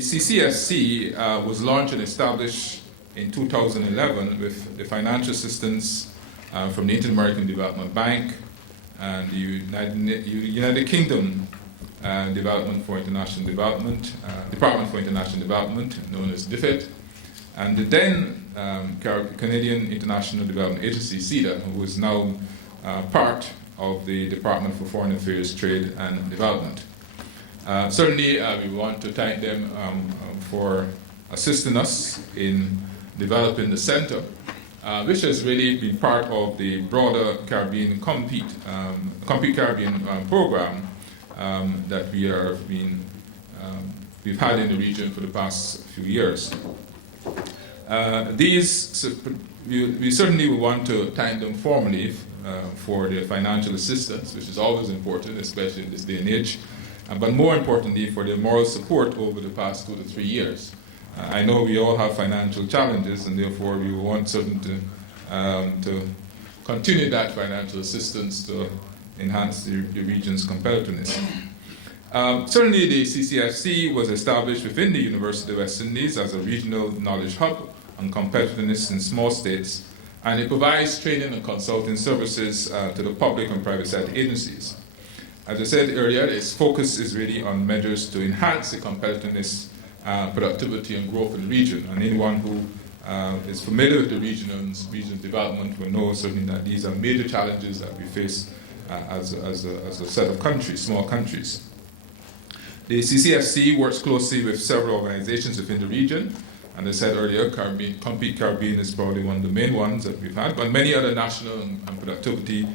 CCfC was launched and established in 2011 with the financial assistance from the Inter-American Development Bank and the United Kingdom Development for International Development, Department for International Development, known as DFID, and the then Canadian International Development Agency, CCfC, who is now part of the Department for Foreign Affairs, Trade and Development. Certainly, we want to thank them for assisting us in developing the center, which has really been part of the broader Caribbean Compete Caribbean program that we've had in the region for the past few years. We certainly would want to thank them formally for their financial assistance, which is always important, especially in this day and age, but more importantly for their moral support over the past 2 to 3 years. I know we all have financial challenges, and therefore we want certainly to continue that financial assistance to enhance the region's competitiveness. Certainly the CCfC was established within the University of the West Indies as a regional knowledge hub on competitiveness in small states, and it provides training and consulting services to the public and private sector agencies. As I said earlier, its focus is really on measures to enhance the competitiveness, productivity and growth in the region, and anyone who is familiar with the region's development will know certainly that these are major challenges that we face as a set of countries, small countries. The CCfC works closely with several organizations within the region, and as I said earlier, Compete Caribbean is probably one of the main ones that we've had, but many other national and productivity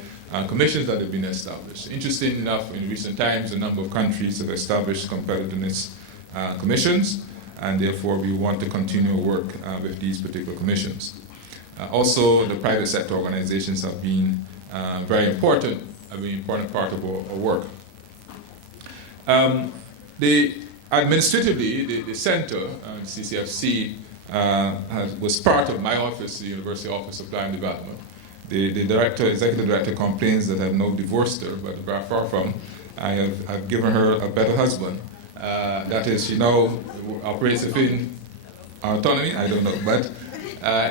commissions that have been established. Interesting enough, in recent times, a number of countries have established competitiveness commissions, and therefore we want to continue to work with these particular commissions. Also, the private sector organizations have been a very important part of our work. Administratively, the center, CCfC, was part of my office, the University Office of Plan and Development. The executive director complains that I've now divorced her, but far from. I've given her a better husband. That is, she now operates within autonomy, I don't know, but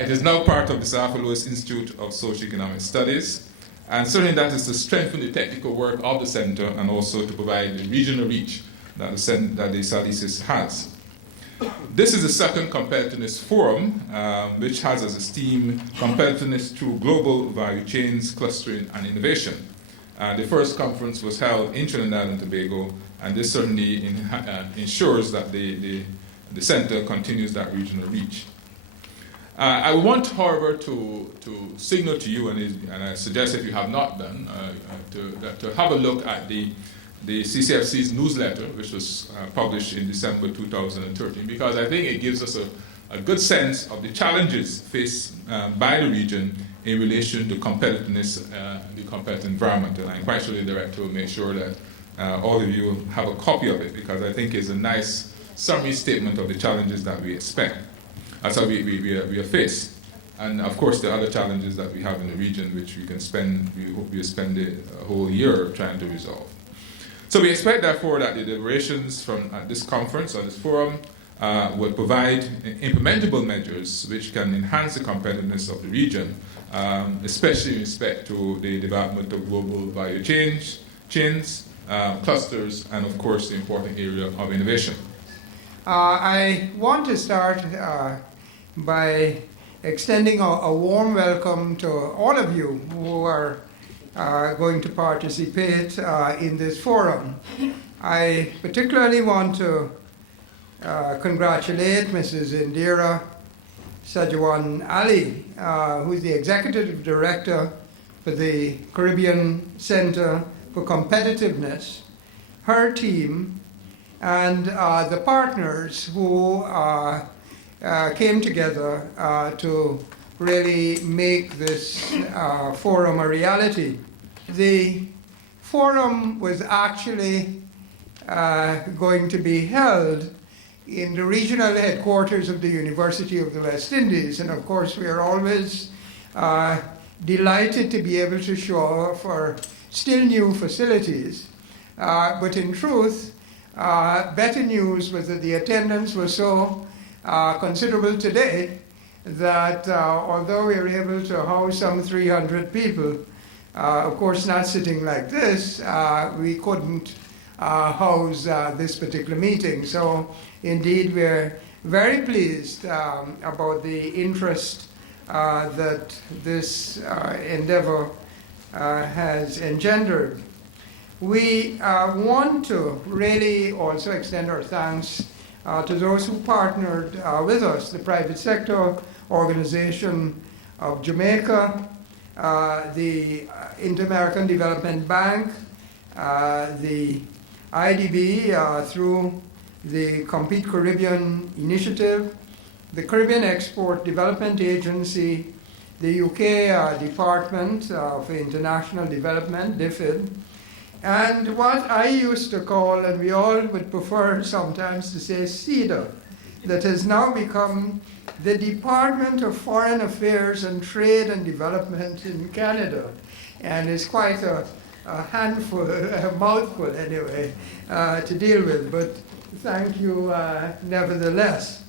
it is now part of the Sir Arthur Lewis Institute of Socioeconomic Studies, and certainly that is to strengthen the technical work of the center and also to provide the regional reach that the SADCIS has. This is the second competitiveness forum, which has as its theme competitiveness through global value chains, clustering, and innovation. The first conference was held in Trinidad and Tobago, and this certainly ensures that the center continues that regional reach. I want, however, to signal to you, and I suggest if you have not done, to have a look at the CCfC's newsletter, which was published in December 2013, because I think it gives us a good sense of the challenges faced by the region in relation to competitiveness, the competitive environment. And I'm quite sure the director will make sure that all of you have a copy of it, because I think it's a nice summary statement of the challenges that we expect. That's how we are faced. And of course, the other challenges that we have in the region, which we hope we'll spend a whole year trying to resolve. So we expect, therefore, that the deliberations from this conference or this forum will provide implementable measures which can enhance the competitiveness of the region, especially in respect to the development of global value chains, clusters, and of course the important area of innovation. I want to start by extending a warm welcome to all of you who are going to participate in this forum. I particularly want to congratulate Mrs. Indira Sajawan Ali, who is the Executive Director for the Caribbean Center for Competitiveness, her team, and the partners who came together to really make this forum a reality. The forum was actually going to be held in the regional headquarters of the University of the West Indies, and of course we are always delighted to be able to show for still new facilities, but in truth better news was that the attendance was so considerable today that although we were able to house some 300 people, of course not sitting like this, we couldn't house this particular meeting. So indeed we're very pleased about the interest that this endeavor has engendered. We want to really also extend our thanks to those who partnered with us, the private sector organization of Jamaica, the Inter-American Development Bank, the IDB through the Compete Caribbean Initiative, the Caribbean Export Development Agency, the UK Department of International Development, DFID, and what I used to call, and we all would prefer sometimes to say CEDA, that has now become the Department of Foreign Affairs and Trade and Development in Canada. And it's quite a handful, a mouthful anyway, to deal with, but thank you nevertheless.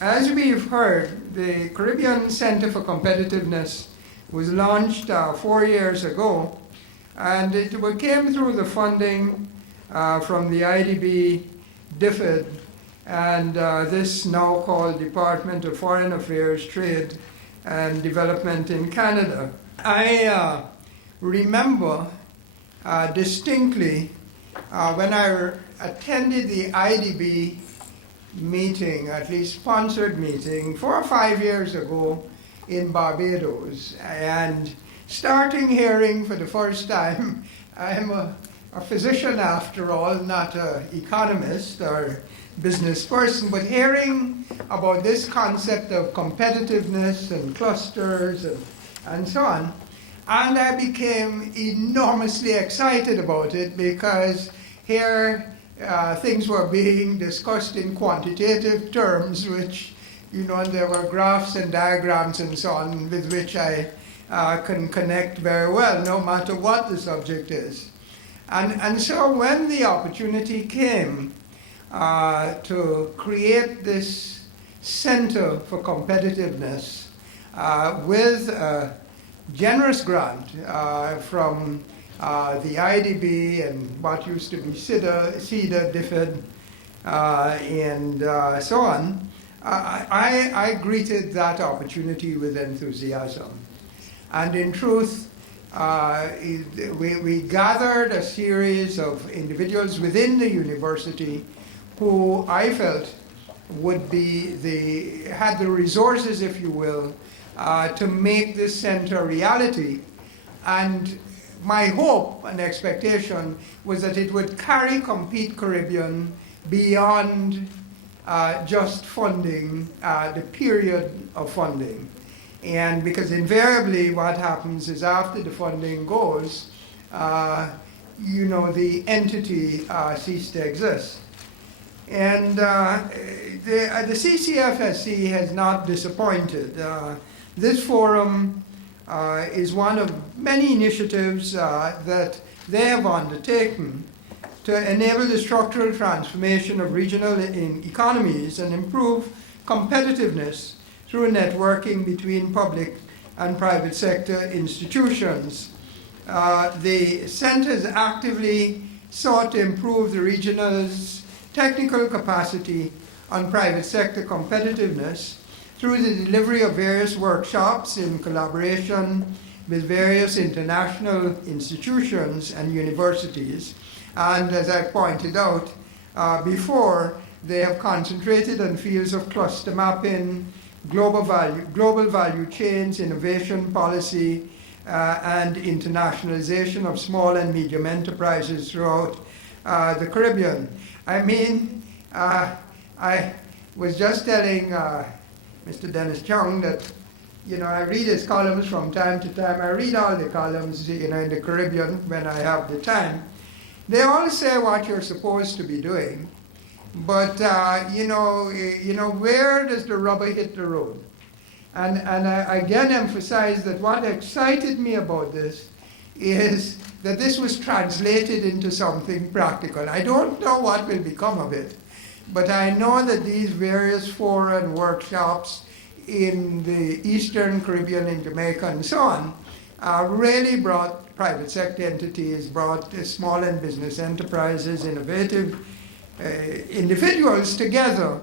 As we've heard, the Caribbean Center for Competitiveness was launched 4 years ago, and it came through the funding from the IDB, DFID, and this now called Department of Foreign Affairs, Trade and Development in Canada. I remember distinctly when I attended the IDB meeting, at least sponsored meeting, 4 or 5 years ago in Barbados, and starting hearing for the first time, I'm a physician after all, not an economist or business person, but hearing about this concept of competitiveness and clusters and so on, and I became enormously excited about it because here things were being discussed in quantitative terms, which, you know, there were graphs and diagrams and so on with which I can connect very well, no matter what the subject is. And so when the opportunity came to create this Center for Competitiveness with a generous grant from the IDB and what used to be CEDA, DFID, and so on, I greeted that opportunity with enthusiasm. And in truth, we gathered a series of individuals within the university who I felt would be had the resources, if you will, to make this center a reality. And my hope and expectation was that it would carry Compete Caribbean beyond just funding, the period of funding. And because invariably what happens is after the funding goes, you know, the entity ceases to exist. And the CCfSC has not disappointed. This forum is one of many initiatives that they have undertaken to enable the structural transformation of regional economies and improve competitiveness through networking between public and private sector institutions. The center has actively sought to improve the regional's technical capacity on private sector competitiveness through the delivery of various workshops in collaboration with various international institutions and universities. And as I pointed out before, they have concentrated on fields of cluster mapping, global value chains, innovation policy, and internationalization of small and medium enterprises throughout the Caribbean. I mean, I was just telling Mr. Dennis Chung that, you know, I read his columns from time to time. I read all the columns, you know, in the Caribbean when I have the time. They all say what you're supposed to be doing, but you know, where does the rubber hit the road? And I again emphasize that what excited me about this is that this was translated into something practical. I don't know what will become of it, but I know that these various fora and workshops in the Eastern Caribbean, in Jamaica and so on, really brought private sector entities, brought small and business enterprises, innovative individuals together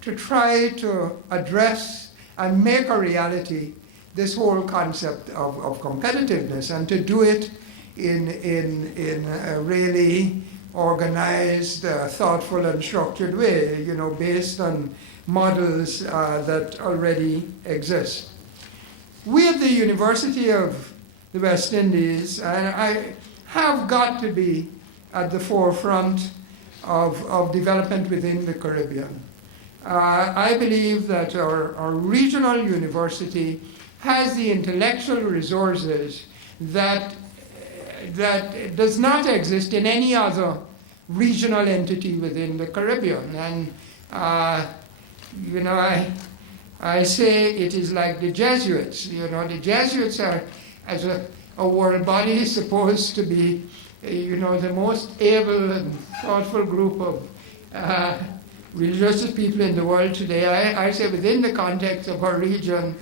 to try to address and make a reality this whole concept of competitiveness, and to do it in a really organized, thoughtful and structured way, based on models that already exist. We at the University of the West Indies, I have got to be at the forefront of development within the Caribbean. I believe that our regional university has the intellectual resources that does not exist in any other regional entity within the Caribbean. And I say it is like the Jesuits. The Jesuits are, as a world body, supposed to be, the most able and thoughtful group of religious people in the world today. I say within the context of our region,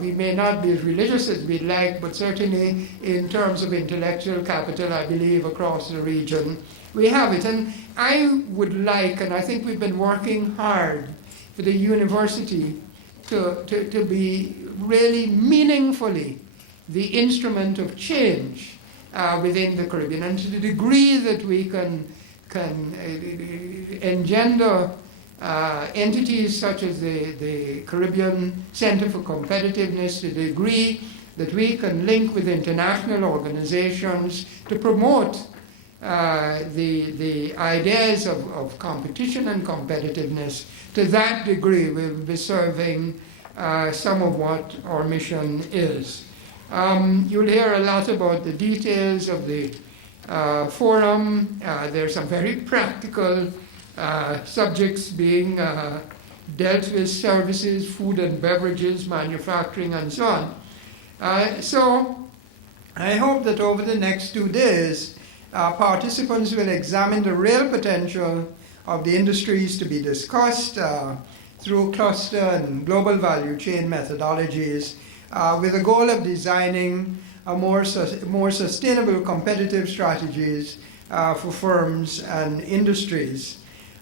we may not be as religious as we'd like, but certainly in terms of intellectual capital, I believe across the region, we have it. And I would like, and I think we've been working hard for the university to be really meaningfully the instrument of change within the Caribbean. And to the degree that we can engender entities such as the Caribbean Center for Competitiveness, to the degree that we can link with international organizations to promote the ideas of competition and competitiveness, to that degree we'll be serving some of what our mission is. You'll hear a lot about the details of the forum. There's some very practical subjects being dealt with: services, food and beverages, manufacturing, and so on. So I hope that over the next 2 days, participants will examine the real potential of the industries to be discussed through cluster and global value chain methodologies, with the goal of designing a more sustainable competitive strategies for firms and industries.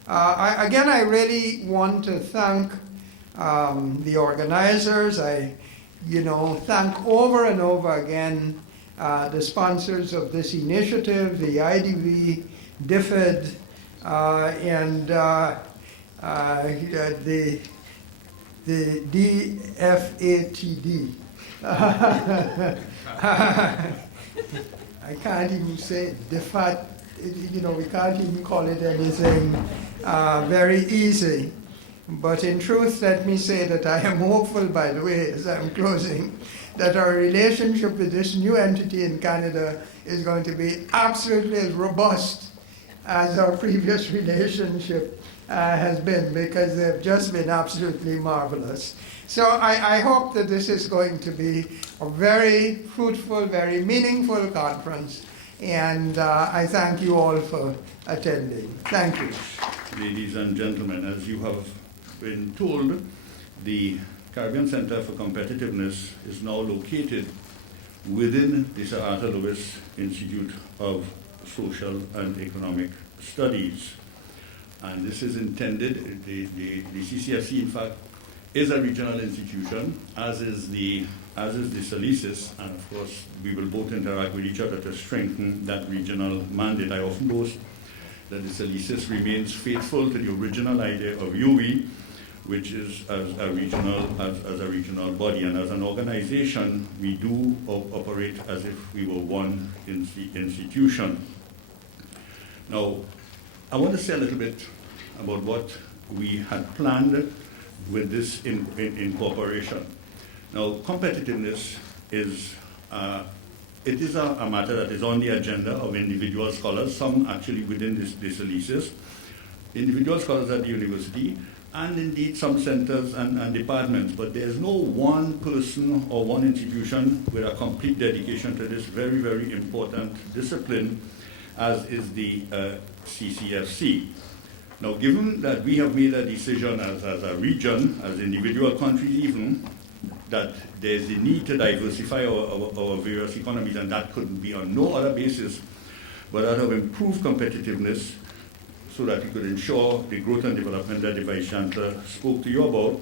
I really want to thank the organizers. I thank over and over again the sponsors of this initiative, the IDV, DFID, and the DFATD. I can't even say DFAT, we can't even call it anything very easy. But in truth, let me say that I am hopeful, by the way, as I'm closing, that our relationship with this new entity in Canada is going to be absolutely as robust as our previous relationship has been, because they've just been absolutely marvelous. So I hope that this is going to be a very fruitful, very meaningful conference, and I thank you all for attending. Thank you. Ladies and gentlemen, as you have been told, the Caribbean Center for Competitiveness is now located within the Sir Arthur Lewis Institute of Social and Economic Studies. And this is intended, the CCfC, in fact, is a regional institution, as is the CCfC, and of course we will both interact with each other to strengthen that regional mandate. I often boast that the CCfC remains faithful to the original idea of UWI, which is as a regional body, and as an organization we do operate as if we were one institution. Now, I want to say a little bit about what we had planned with this incorporation. Now, competitiveness is it is a matter that is on the agenda of individual scholars, some actually within this CCfC, individual scholars at the university, and indeed some centers and departments, but there's no one person or one institution with a complete dedication to this very, very important discipline, as is the CCfC. Now, given that we have made a decision as a region, as individual countries even, that there's a need to diversify our various economies, and that could be on no other basis but out of improved competitiveness, so that we could ensure the growth and development that the Vice Chancellor spoke to you about.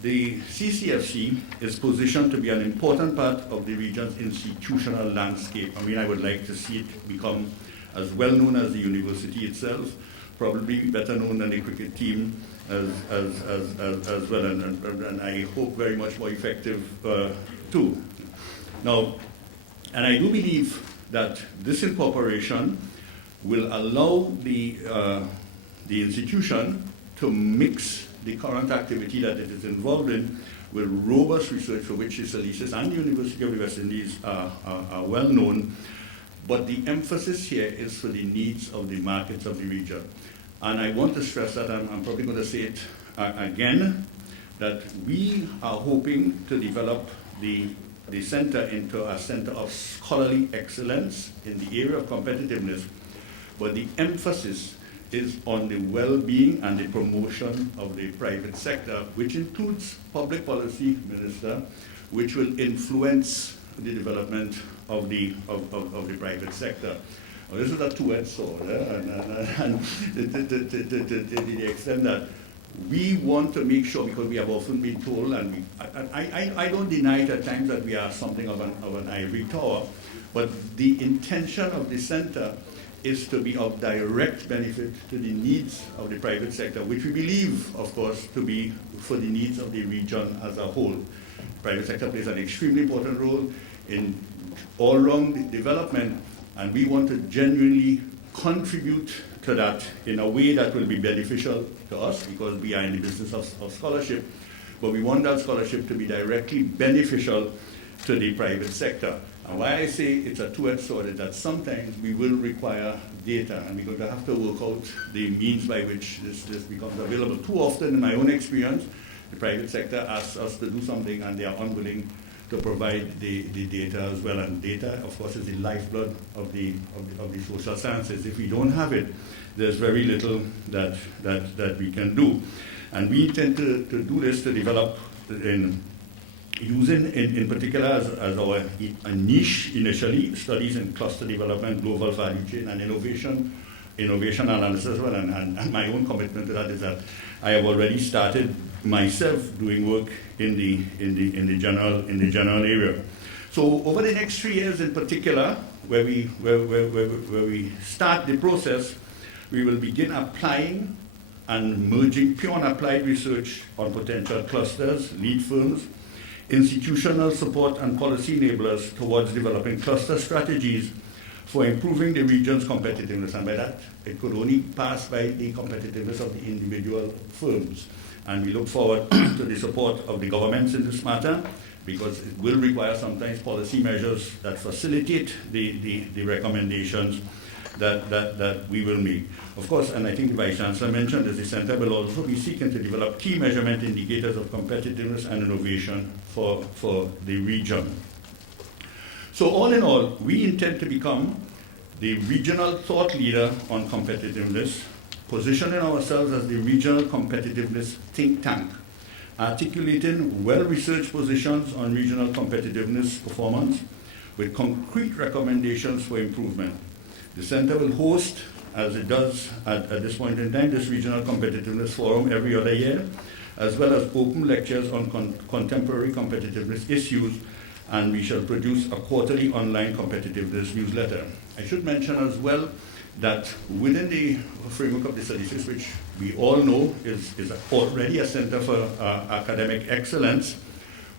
The CCfC is positioned to be an important part of the region's institutional landscape. I mean, I would like to see it become as well known as the university itself, probably better known than the cricket team as well, and I hope very much more effective too. Now, and I do believe that this incorporation will allow the institution to mix the current activity that it is involved in with robust research, for which the Salesius and the University of the West Indies are well known. But the emphasis here is for the needs of the markets of the region. And I want to stress that, I'm probably going to say it again, that we are hoping to develop the center into a center of scholarly excellence in the area of competitiveness, but the emphasis is on the well-being and the promotion of the private sector, which includes public policy, Minister, which will influence the development of the private sector. Well, this is a two-edged sword, and to the extent that we want to make sure, because we have often been told, and I don't deny it at times that we are something of an ivory tower, but the intention of the center is to be of direct benefit to the needs of the private sector, which we believe, of course, to be for the needs of the region as a whole. Private sector plays an extremely important role in all-round development, and we want to genuinely contribute to that in a way that will be beneficial to us, because we are in the business of scholarship, but we want that scholarship to be directly beneficial to the private sector. And why I say it's a two-edged sword is that sometimes we will require data, and we're going to have to work out the means by which this becomes available. Too often, in my own experience, the private sector asks us to do something and they are unwilling to provide the data as well. And data, of course, is the lifeblood of the social sciences. If we don't have it, there's very little that we can do. And we intend to do this, to develop using in particular as our niche initially, studies in cluster development, global value chain, and innovation analysis as well. And my own commitment to that is that I have already started myself doing work in the general area. So over the next 3 years in particular, where we start the process, we will begin applying and merging pure and applied research on potential clusters, lead firms, institutional support and policy enablers towards developing cluster strategies for improving the region's competitiveness. And by that, it could only pass by the competitiveness of the individual firms. And we look forward to the support of the governments in this matter, because it will require sometimes policy measures that facilitate the recommendations that we will make. Of course, and I think the Vice Chancellor mentioned that the Centre will also be seeking to develop key measurement indicators of competitiveness and innovation for the region. So all in all, we intend to become the regional thought leader on competitiveness, positioning ourselves as the regional competitiveness think tank, articulating well-researched positions on regional competitiveness performance with concrete recommendations for improvement. The Centre will host, as it does at this point in time, this Regional Competitiveness Forum every other year, as well as open lectures on contemporary competitiveness issues, and we shall produce a quarterly online competitiveness newsletter. I should mention as well that within the framework of the Salesius, which we all know is already a Centre for Academic Excellence,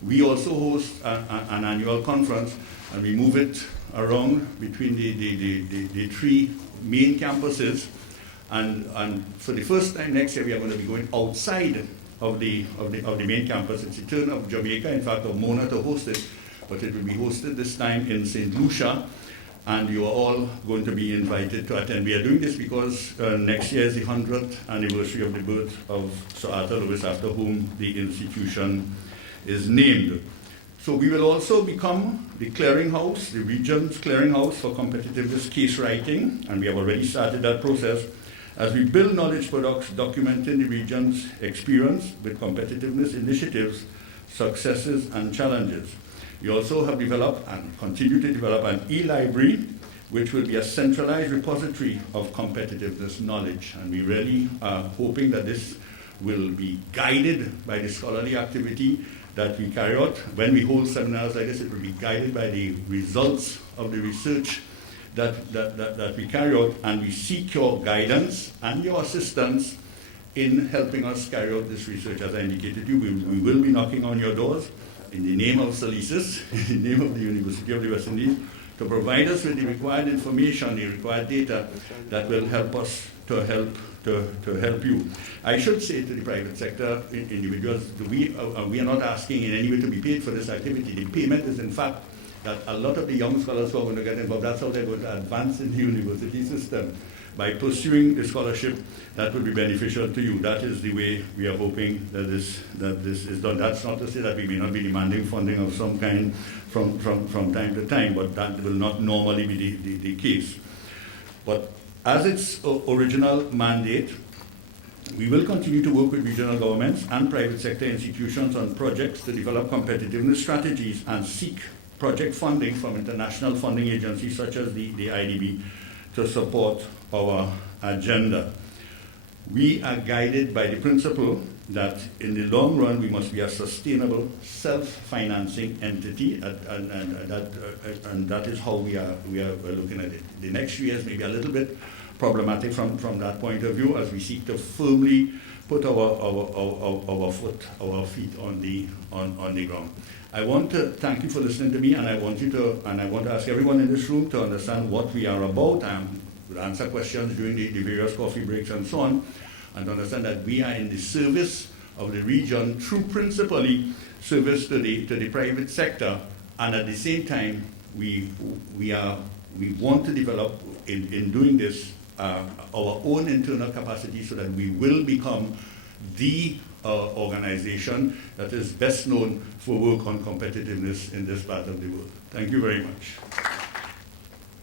we also host an annual conference, and we move it around between the 3 main campuses, and for the first time next year we are going to be going outside of the main campus. It's the turn of Jamaica, in fact, of Mona to host it, but it will be hosted this time in St. Lucia, and you are all going to be invited to attend. We are doing this because next year is the 100th anniversary of the birth of Sir Arthur Lewis, after whom the institution is named. So we will also become the clearinghouse, the region's clearinghouse for competitiveness case writing, and we have already started that process as we build knowledge products documenting the region's experience with competitiveness initiatives, successes, and challenges. We also have developed and continue to develop an e-library, which will be a centralized repository of competitiveness knowledge. And we really are hoping that this will be guided by the scholarly activity that we carry out. When we hold seminars like this, it will be guided by the results of the research that we carry out, and we seek your guidance and your assistance in helping us carry out this research. As I indicated to you, we will be knocking on your doors in the name of Salisis, in the name of the University of the West Indies, to provide us with the required information, the required data that will help us to help you. I should say to the private sector individuals, we are not asking in any way to be paid for this activity. The payment is in fact that a lot of the young scholars who are going to get involved, that's how they're going to advance in the university system. By pursuing the scholarship, that will be beneficial to you. That is the way we are hoping that this is done. That's not to say that we may not be demanding funding of some kind from time to time, but that will not normally be the case. But as its original mandate, we will continue to work with regional governments and private sector institutions on projects to develop competitiveness strategies and seek project funding from international funding agencies such as the IDB to support our agenda. We are guided by the principle that in the long run we must be a sustainable, self-financing entity, and that is how we are looking at it. The next few years may be a little bit problematic from that point of view as we seek to firmly put our feet on the ground. I want to thank you for listening to me, and I want to ask everyone in this room to understand what we are about. I will answer questions during the various coffee breaks and so on, and to understand that we are in the service of the region through principally service to the private sector, and at the same time we want to develop in doing this our own internal capacity so that we will become the organization that is best known for work on competitiveness in this part of the world. Thank you very much.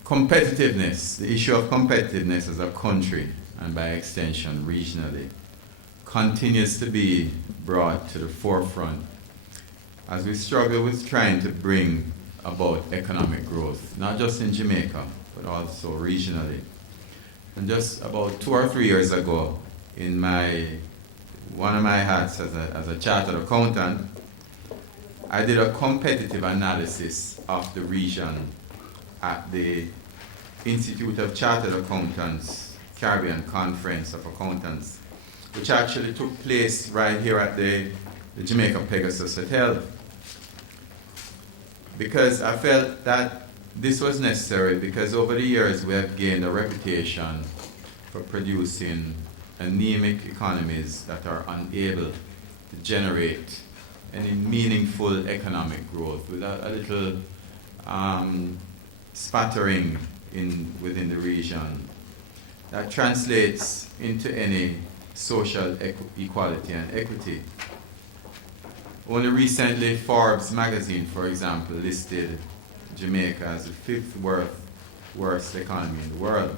Competitiveness, the issue of competitiveness as a country and by extension regionally, continues to be brought to the forefront as we struggle with trying to bring about economic growth, not just in Jamaica, but also regionally. And just about 2 or 3 years ago, in one of my hats as a chartered accountant, I did a competitive analysis of the region at the Institute of Chartered Accountants Caribbean Conference of Accountants, which actually took place right here at the Jamaica Pegasus Hotel. Because I felt that this was necessary, because over the years we have gained a reputation for producing anemic economies that are unable to generate any meaningful economic growth without a little spattering within the region that translates into any social equality and equity. Only recently, Forbes magazine, for example, listed Jamaica as the 5th worst economy in the world.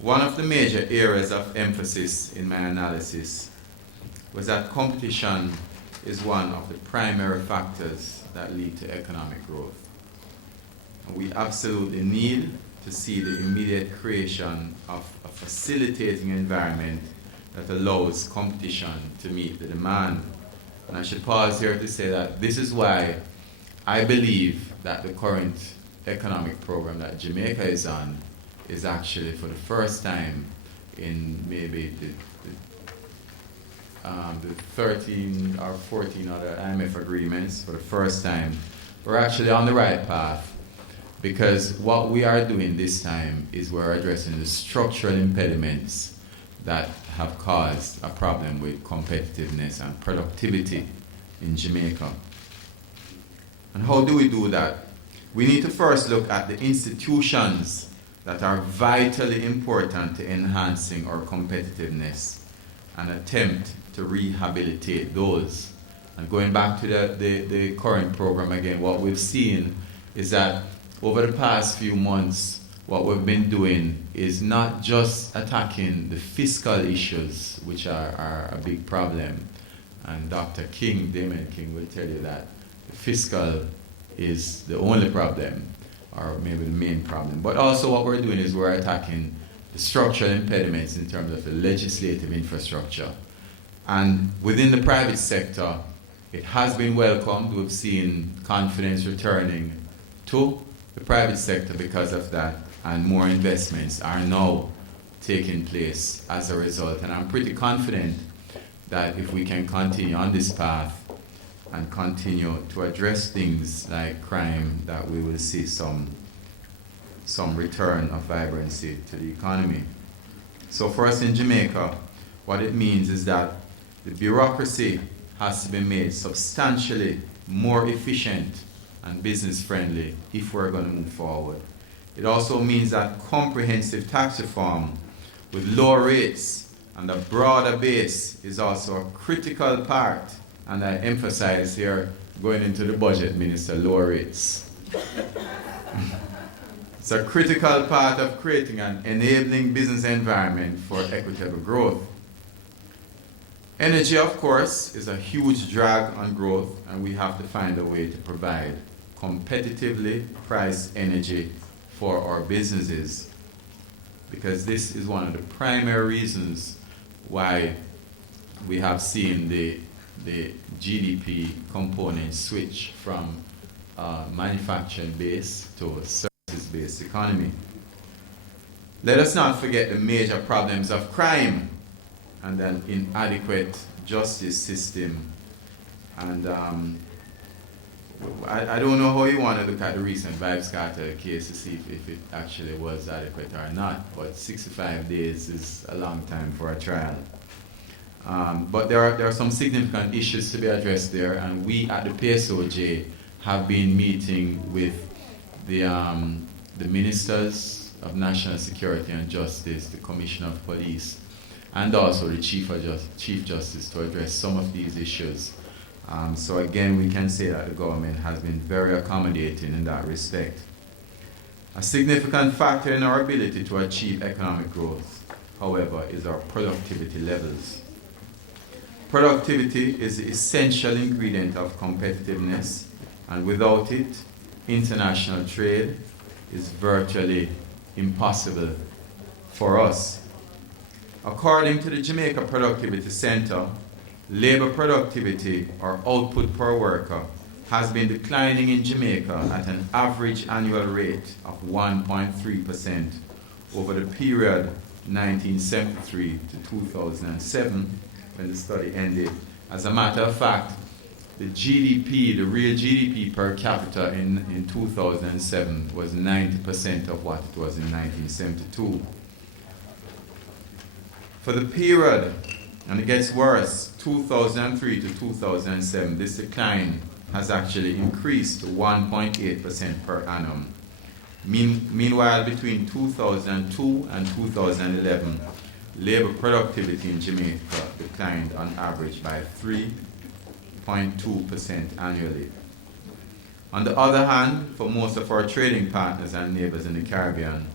One of the major areas of emphasis in my analysis was that competition is one of the primary factors that lead to economic growth. And we absolutely need to see the immediate creation of a facilitating environment that allows competition to meet the demand. And I should pause here to say that this is why I believe that the current economic program that Jamaica is on is actually for the first time in maybe the 13 or 14 other IMF agreements. For the first time, we're actually on the right path, because what we are doing this time is we're addressing the structural impediments that have caused a problem with competitiveness and productivity in Jamaica. And how do we do that? We need to first look at the institutions that are vitally important to enhancing our competitiveness and attempt to rehabilitate those. And going back to the current program again, what we've seen is that over the past few months, what we've been doing is not just attacking the fiscal issues, which are a big problem. And Dr. King, Damon King, will tell you that the fiscal is the only problem, or maybe the main problem. But also what we're doing is we're attacking the structural impediments in terms of the legislative infrastructure. And within the private sector, it has been welcomed. We've seen confidence returning to the private sector because of that, and more investments are now taking place as a result. And I'm pretty confident that if we can continue on this path and continue to address things like crime, that we will see some return of vibrancy to the economy. So for us in Jamaica, what it means is that the bureaucracy has to be made substantially more efficient and business friendly if we're going to move forward. It also means that comprehensive tax reform with lower rates and a broader base is also a critical part, and I emphasize here, going into the budget, Minister, lower rates. It's a critical part of creating an enabling business environment for equitable growth. Energy, of course, is a huge drag on growth, and we have to find a way to provide competitively priced energy for our businesses, because this is one of the primary reasons why we have seen the GDP component switch from manufacturing base to a services-based economy. Let us not forget the major problems of crime and an inadequate justice system. And I don't know how you want to look at the recent Vibes Carter case to see if it actually was adequate or not, but 65 days is a long time for a trial. But there are some significant issues to be addressed there, and we at the PSOJ have been meeting with the Ministers of National Security and Justice, the Commissioner of Police, and also the Chief Justice to address some of these issues. So again, we can say that the government has been very accommodating in that respect. A significant factor in our ability to achieve economic growth, however, is our productivity levels. Productivity is the essential ingredient of competitiveness, and without it, international trade is virtually impossible for us. According to the Jamaica Productivity Center, labor productivity, or output per worker, has been declining in Jamaica at an average annual rate of 1.3% over the period 1973 to 2007, when the study ended. As a matter of fact, the GDP, the real GDP per capita in 2007 was 90% of what it was in 1972. For the period, and it gets worse, 2003 to 2007, this decline has actually increased to 1.8% per annum. Meanwhile, between 2002 and 2011, labor productivity in Jamaica declined on average by 3.2% annually. On the other hand, for most of our trading partners and neighbors in the Caribbean,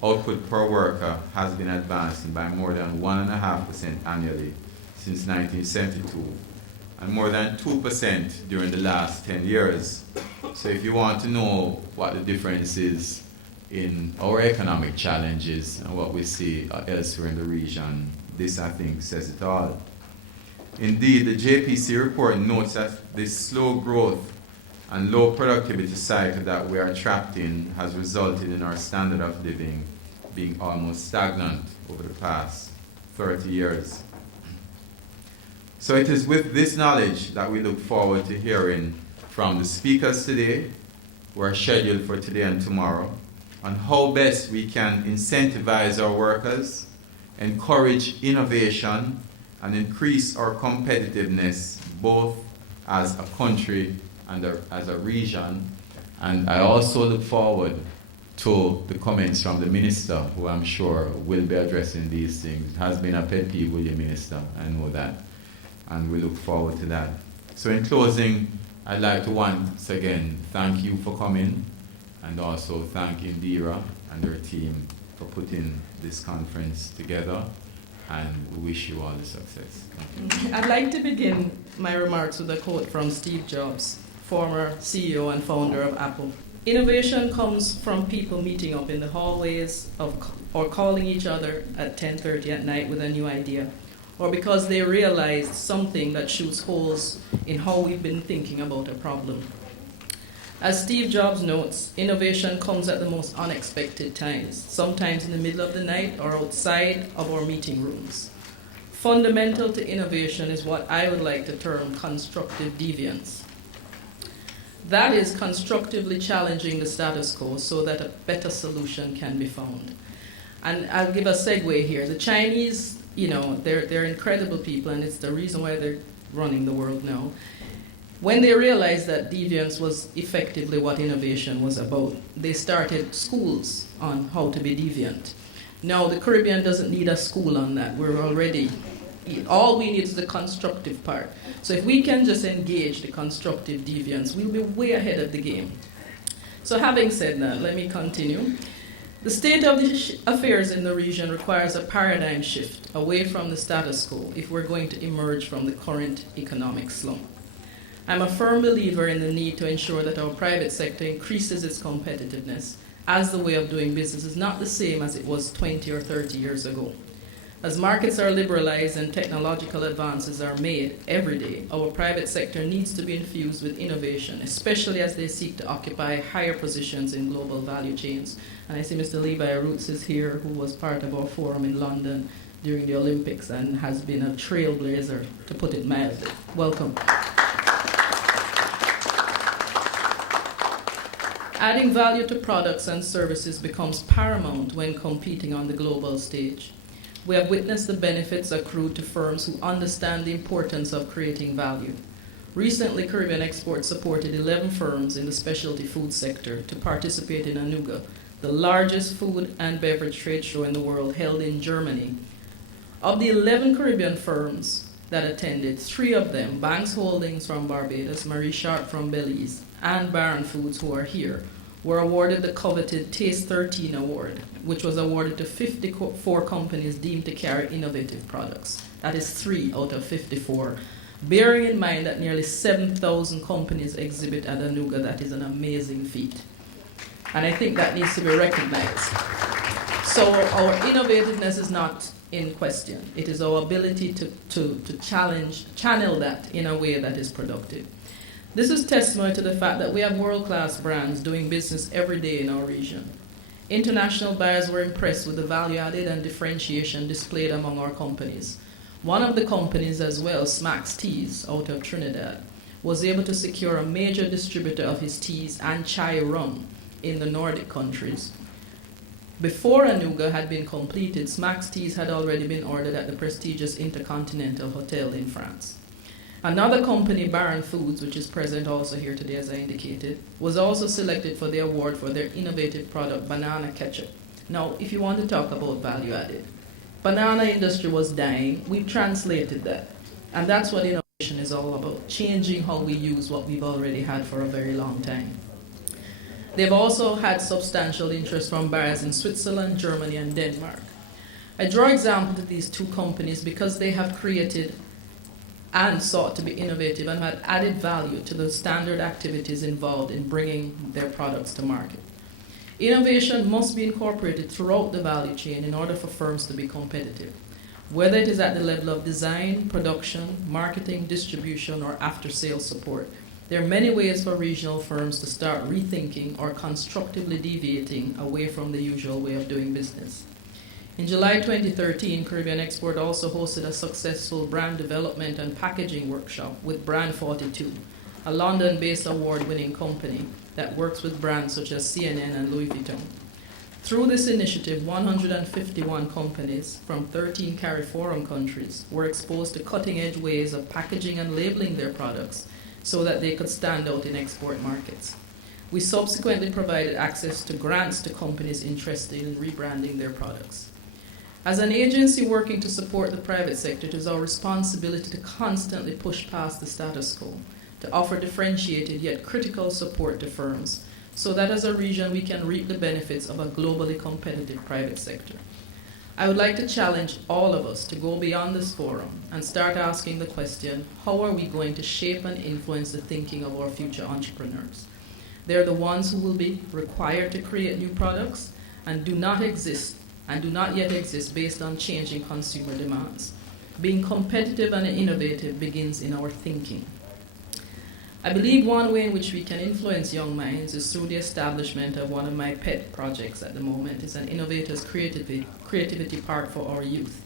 output per worker has been advancing by more than 1.5% annually since 1972, and more than 2% during the last 10 years. So if you want to know what the difference is in our economic challenges and what we see elsewhere in the region, this, I think, says it all. Indeed, the JPC report notes that this slow growth and low productivity cycle that we are trapped in has resulted in our standard of living being almost stagnant over the past 30 years. So it is with this knowledge that we look forward to hearing from the speakers today, who are scheduled for today and tomorrow, on how best we can incentivize our workers, encourage innovation, and increase our competitiveness both as a country and as a region, And I also look forward to the comments from the minister, who I'm sure will be addressing these things. It has been a pet peeve with the minister, I know that. And we look forward to that. So in closing, I'd like to once again thank you for coming, and also thank Indira and her team for putting this conference together, and we wish you all the success. Thank you. I'd like to begin my remarks with a quote from Steve Jobs, former CEO and founder of Apple. Innovation comes from people meeting up in the hallways or calling each other at 10:30 at night with a new idea, or because they realized something that shoots holes in how we've been thinking about a problem. As Steve Jobs notes, innovation comes at the most unexpected times, sometimes in the middle of the night or outside of our meeting rooms. Fundamental to innovation is what I would like to term constructive deviance. That is constructively challenging the status quo so that a better solution can be found. And I'll give a segue here. The Chinese, they're incredible people, and it's the reason why they're running the world now. When they realized that deviance was effectively what innovation was about, they started schools on how to be deviant. Now, the Caribbean doesn't need a school on that. All we need is the constructive part. So if we can just engage the constructive deviance, we'll be way ahead of the game. So having said that, let me continue. The state of the affairs in the region requires a paradigm shift away from the status quo if we're going to emerge from the current economic slump. I'm a firm believer in the need to ensure that our private sector increases its competitiveness, as the way of doing business is not the same as it was 20 or 30 years ago. As markets are liberalized and technological advances are made every day, our private sector needs to be infused with innovation, especially as they seek to occupy higher positions in global value chains. And I see Mr. Levi Roots is here, who was part of our forum in London during the Olympics and has been a trailblazer, to put it mildly. Welcome. Adding value to products and services becomes paramount when competing on the global stage. We have witnessed the benefits accrued to firms who understand the importance of creating value. Recently, Caribbean Export supported 11 firms in the specialty food sector to participate in Anuga, the largest food and beverage trade show in the world, held in Germany. Of the 11 Caribbean firms that attended, 3 of them, Banks Holdings from Barbados, Marie Sharp from Belize, and Baron Foods, who are here, were awarded the coveted Taste 13 Award, which was awarded to 54 companies deemed to carry innovative products. That is 3 out of 54. Bearing in mind that nearly 7,000 companies exhibit at Anuga, that is an amazing feat. And I think that needs to be recognized. So our innovativeness is not in question. It is our ability to channel that in a way that is productive. This is testimony to the fact that we have world-class brands doing business every day in our region. International buyers were impressed with the value added and differentiation displayed among our companies. One of the companies as well, Smacks Teas, out of Trinidad, was able to secure a major distributor of his teas and chai rum in the Nordic countries. Before Anuga had been completed, Smacks Teas had already been ordered at the prestigious Intercontinental Hotel in France. Another company, Baron Foods, which is present also here today as I indicated, was also selected for the award for their innovative product, banana ketchup. Now, if you want to talk about value added, banana industry was dying. We've translated that. And that's what innovation is all about, changing how we use what we've already had for a very long time. They've also had substantial interest from buyers in Switzerland, Germany, and Denmark. I draw example to these 2 companies because they have created and sought to be innovative and had added value to the standard activities involved in bringing their products to market. Innovation must be incorporated throughout the value chain in order for firms to be competitive, whether it is at the level of design, production, marketing, distribution, or after-sales support. There are many ways for regional firms to start rethinking or constructively deviating away from the usual way of doing business. In July 2013, Caribbean Export also hosted a successful brand development and packaging workshop with Brand 42, a London-based award-winning company that works with brands such as CNN and Louis Vuitton. Through this initiative, 151 companies from 13 CARIFORUM countries were exposed to cutting-edge ways of packaging and labeling their products so that they could stand out in export markets. We subsequently provided access to grants to companies interested in rebranding their products. As an agency working to support the private sector, it is our responsibility to constantly push past the status quo, to offer differentiated yet critical support to firms, so that as a region we can reap the benefits of a globally competitive private sector. I would like to challenge all of us to go beyond this forum and start asking the question, how are we going to shape and influence the thinking of our future entrepreneurs? They're the ones who will be required to create new products and do not yet exist based on changing consumer demands. Being competitive and innovative begins in our thinking. I believe one way in which we can influence young minds is through the establishment of one of my pet projects at the moment. It's an Innovators Creativity Park for our youth.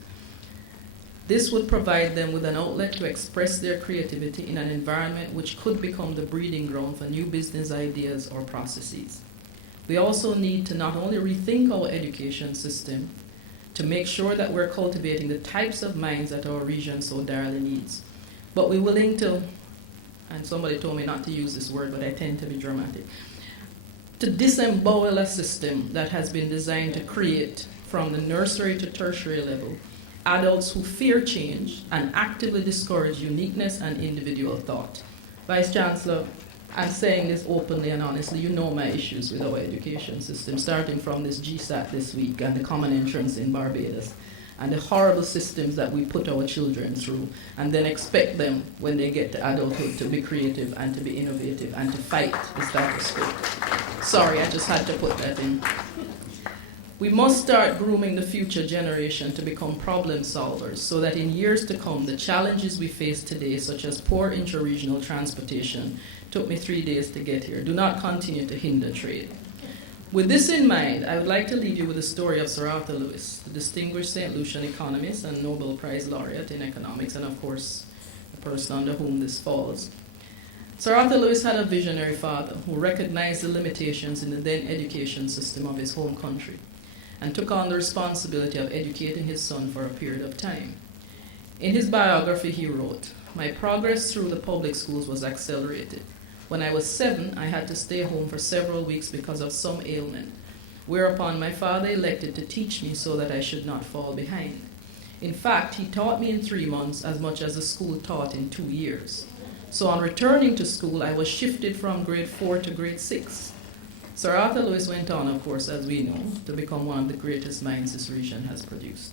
This would provide them with an outlet to express their creativity in an environment which could become the breeding ground for new business ideas or processes. We also need to not only rethink our education system to make sure that we're cultivating the types of minds that our region so direly needs, but we're willing to, and somebody told me not to use this word, but I tend to be dramatic, to disembowel a system that has been designed to create, from the nursery to tertiary level, adults who fear change and actively discourage uniqueness and individual thought. Vice Chancellor, I'm saying this openly and honestly, you know my issues with our education system, starting from this GSAT this week and the common entrance in Barbados, and the horrible systems that we put our children through, and then expect them, when they get to adulthood, to be creative and to be innovative and to fight the status quo. Sorry, I just had to put that in. We must start grooming the future generation to become problem solvers so that in years to come, the challenges we face today, such as poor intra-regional transportation, took me 3 days to get here, do not continue to hinder trade. With this in mind, I would like to leave you with the story of Sir Arthur Lewis, the distinguished St. Lucian economist and Nobel Prize laureate in economics, and of course, the person under whom this falls. Sir Arthur Lewis had a visionary father who recognized the limitations in the then education system of his home country and took on the responsibility of educating his son for a period of time. In his biography, he wrote, "My progress through the public schools was accelerated. When I was 7, I had to stay home for several weeks because of some ailment, whereupon my father elected to teach me so that I should not fall behind. In fact, he taught me in 3 months as much as the school taught in 2 years. So on returning to school, I was shifted from grade 4 to grade 6. Sir Arthur Lewis went on, of course, as we know, to become one of the greatest minds this region has produced.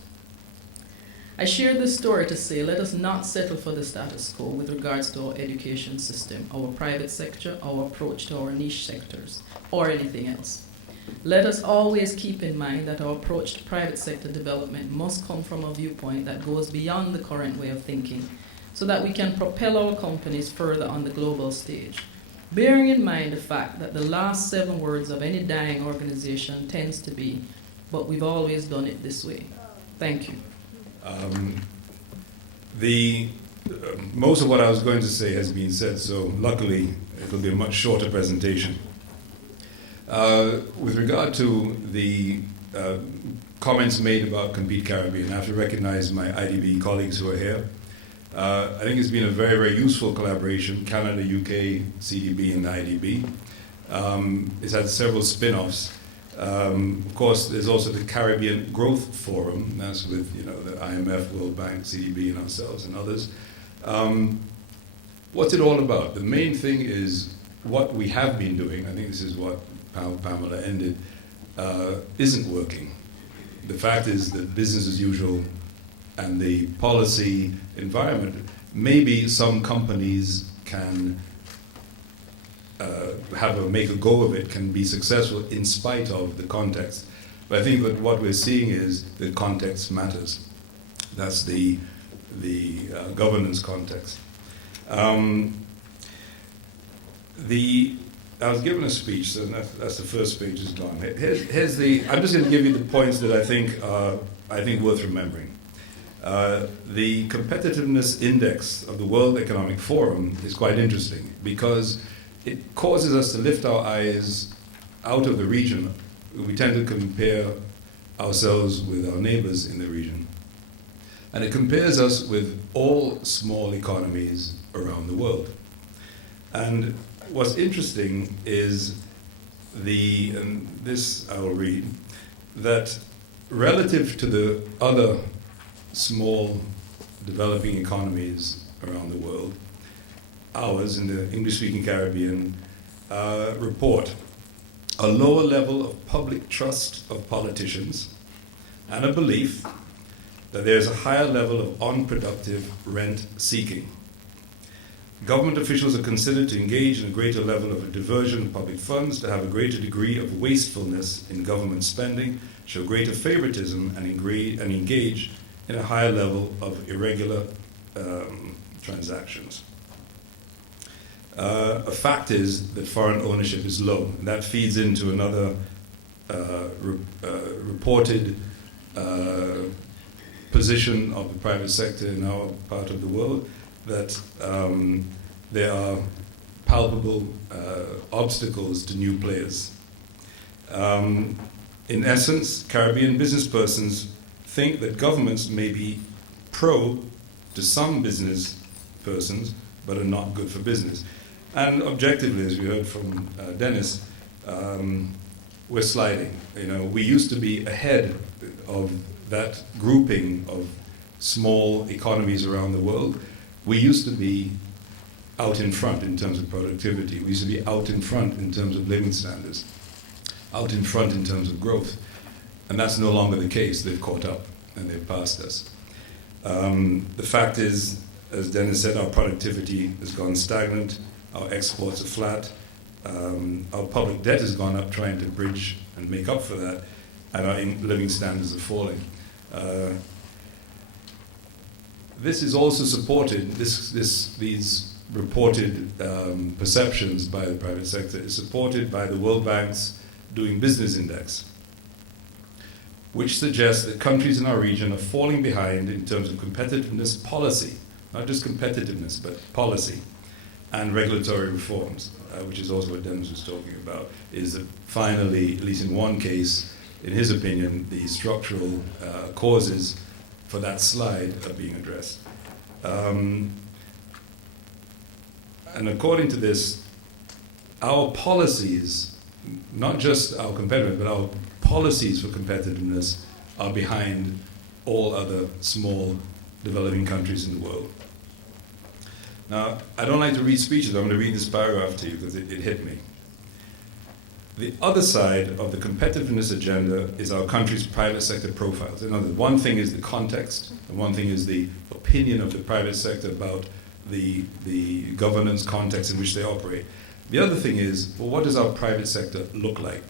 I share this story to say, let us not settle for the status quo with regards to our education system, our private sector, our approach to our niche sectors, or anything else. Let us always keep in mind that our approach to private sector development must come from a viewpoint that goes beyond the current way of thinking, so that we can propel our companies further on the global stage, bearing in mind the fact that the last 7 words of any dying organization tends to be, but we've always done it this way. Thank you. Most of what I was going to say has been said, so luckily it'll be a much shorter presentation. With regard to the comments made about Compete Caribbean, I have to recognize my IDB colleagues who are here. I think it's been a very, very useful collaboration, Canada, UK, CDB, and the IDB. It's had several spin-offs. Of course, there's also the Caribbean Growth Forum. That's with the IMF, World Bank, CDB, and ourselves and others. What's it all about? The main thing is what we have been doing. I think this is what Pamela ended. Isn't working. The fact is that business as usual and the policy environment, maybe some companies can make a go of it, can be successful in spite of the context. But I think that what we're seeing is that context matters. That's the governance context. I was given a speech, so that's the first speech is gone. Here's I'm just going to give you the points that I think worth remembering. The competitiveness index of the World Economic Forum is quite interesting because it causes us to lift our eyes out of the region. We tend to compare ourselves with our neighbors in the region. And it compares us with all small economies around the world. And what's interesting is and this I will read, that relative to the other small developing economies around the world, ours in the English-speaking Caribbean report a lower level of public trust of politicians and a belief that there is a higher level of unproductive rent seeking. Government officials are considered to engage in a greater level of a diversion of public funds, to have a greater degree of wastefulness in government spending, show greater favoritism, and engage in a higher level of irregular transactions. A fact is that foreign ownership is low, and that feeds into another reported position of the private sector in our part of the world, that there are palpable obstacles to new players. In essence, Caribbean business persons think that governments may be pro to some business persons, but are not good for business. And objectively, as we heard from Dennis, we're sliding. We used to be ahead of that grouping of small economies around the world. We used to be out in front in terms of productivity. We used to be out in front in terms of living standards, out in front in terms of growth. And that's no longer the case. They've caught up and they've passed us. The fact is, as Dennis said, our productivity has gone stagnant, our exports are flat, our public debt has gone up trying to bridge and make up for that, and our living standards are falling. This is also supported, these reported perceptions by the private sector is supported by the World Bank's Doing Business Index, which suggests that countries in our region are falling behind in terms of competitiveness policy, not just competitiveness, but policy and regulatory reforms, which is also what Dennis was talking about, is that finally, at least in one case, in his opinion, the structural causes for that slide are being addressed. And according to this, our policies, not just our competitiveness, but our policies for competitiveness are behind all other small developing countries in the world. Now, I don't like to read speeches. I'm going to read this paragraph to you because it hit me. The other side of the competitiveness agenda is our country's private sector profiles. In other words, one thing is the context, and one thing is the opinion of the private sector about the governance context in which they operate. The other thing is, well, what does our private sector look like?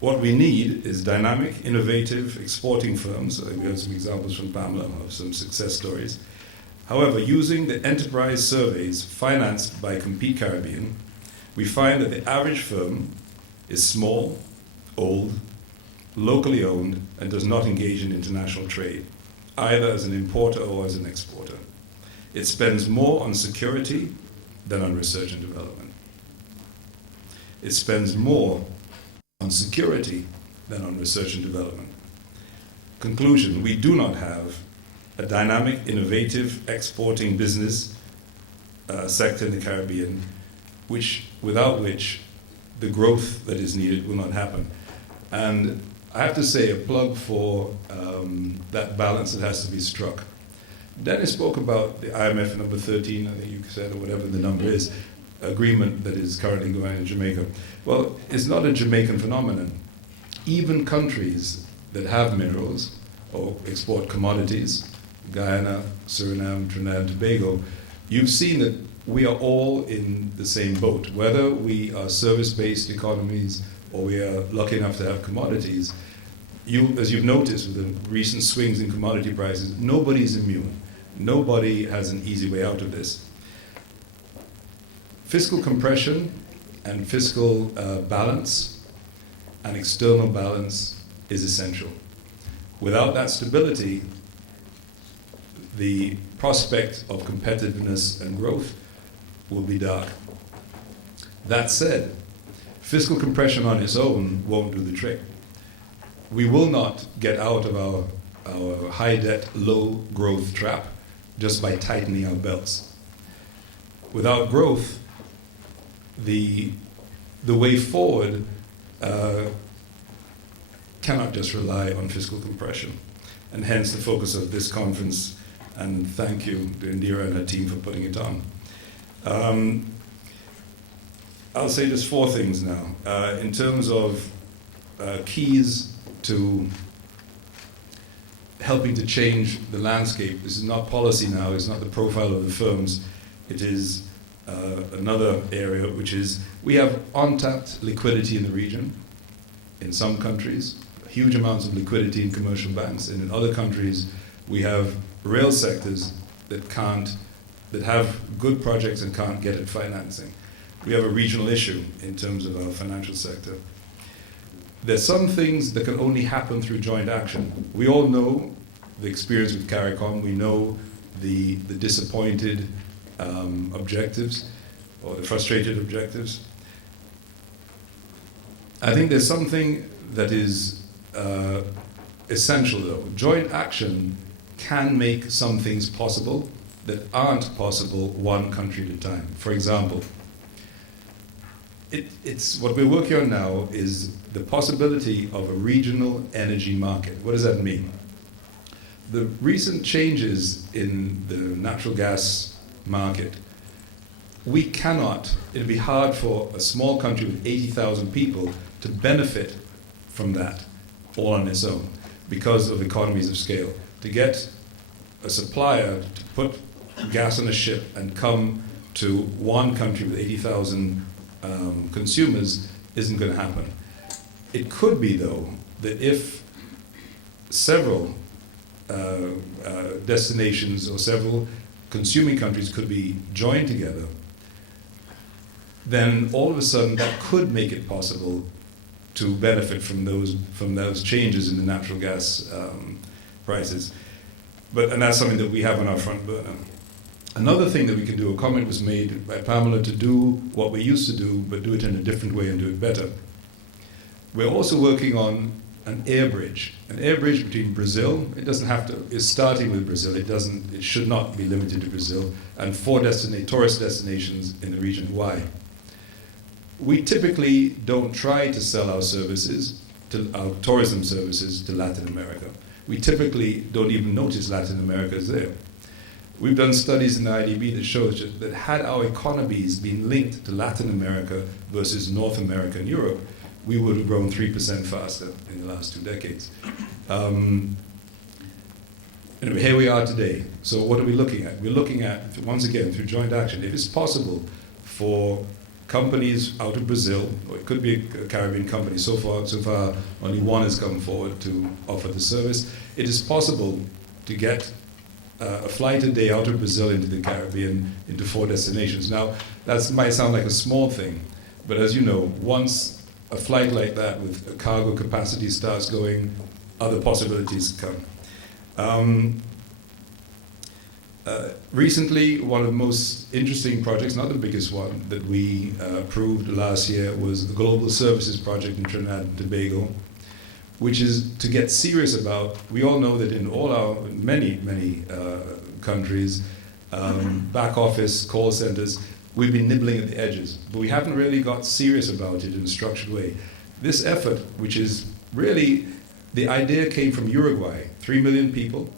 What we need is dynamic, innovative, exporting firms. We heard some examples from Pamela of some success stories. However, using the enterprise surveys financed by Compete Caribbean, we find that the average firm is small, old, locally owned, and does not engage in international trade, either as an importer or as an exporter. It spends more on security than on research and development. It spends more on security than on research and development. Conclusion, we do not have a dynamic, innovative, exporting business sector in the Caribbean, without which the growth that is needed will not happen. And I have to say a plug for that balance that has to be struck. Dennis spoke about the IMF number 13, I think you said, or whatever the number is, agreement that is currently going on in Jamaica. Well, it's not a Jamaican phenomenon. Even countries that have minerals or export commodities, Guyana, Suriname, Trinidad and Tobago, you've seen that we are all in the same boat. Whether we are service-based economies or we are lucky enough to have commodities, as you've noticed with the recent swings in commodity prices, nobody's immune. Nobody has an easy way out of this. Fiscal compression and fiscal balance and external balance is essential. Without that stability, the prospect of competitiveness and growth will be dark. That said, fiscal compression on its own won't do the trick. We will not get out of our high debt, low growth trap just by tightening our belts. Without growth, the the way forward cannot just rely on fiscal compression. And hence the focus of this conference, and thank you to Indira and her team for putting it on. I'll say just 4 things now. In terms of keys to helping to change the landscape, this is not policy now, it's not the profile of the firms, it is another area, which is we have untapped liquidity in the region, in some countries, huge amounts of liquidity in commercial banks, and in other countries we have rail sectors that have good projects and can't get it financing. We have a regional issue in terms of our financial sector. There's some things that can only happen through joint action. We all know the experience with CARICOM. We know the disappointed objectives or the frustrated objectives. I think there's something that is essential though. Joint action can make some things possible that aren't possible one country at a time. For example, it's what we're working on now is the possibility of a regional energy market. What does that mean? The recent changes in the natural gas market, we cannot, it'd be hard for a small country with 80,000 people to benefit from that all on its own because of economies of scale. To get a supplier to put gas on a ship and come to one country with 80,000 consumers isn't going to happen. It could be, though, that if several destinations or several consuming countries could be joined together, then all of a sudden that could make it possible to benefit from those changes in the natural gas prices. And that's something that we have on our front burner. Another thing that we can do, a comment was made by Pamela to do what we used to do, but do it in a different way and do it better. We're also working on an air bridge between Brazil. It doesn't have to. It's starting with Brazil. It should not be limited to Brazil, and 4 tourist destinations in the region. Why? We typically don't try to sell our services, our tourism services, to Latin America. We typically don't even notice Latin America is there. We've done studies in the IDB that shows that had our economies been linked to Latin America versus North America and Europe, we would have grown 3% faster in the last 2 decades. Anyway, here we are today. So what are we looking at? We're looking at, once again, through joint action, if it's possible for companies out of Brazil, or it could be a Caribbean company, so far only one has come forward to offer the service. It is possible to get a flight a day out of Brazil into the Caribbean, into 4 destinations. Now, that might sound like a small thing, but as you know, once a flight like that with a cargo capacity starts going, other possibilities come. Recently, one of the most interesting projects, not the biggest one, that we approved last year was the Global Services Project in Trinidad and Tobago, which is to get serious about. We all know that in all our many countries, back office, call centers, we've been nibbling at the edges, but we haven't really got serious about it in a structured way. This effort, which is really, the idea came from Uruguay, 3 million people,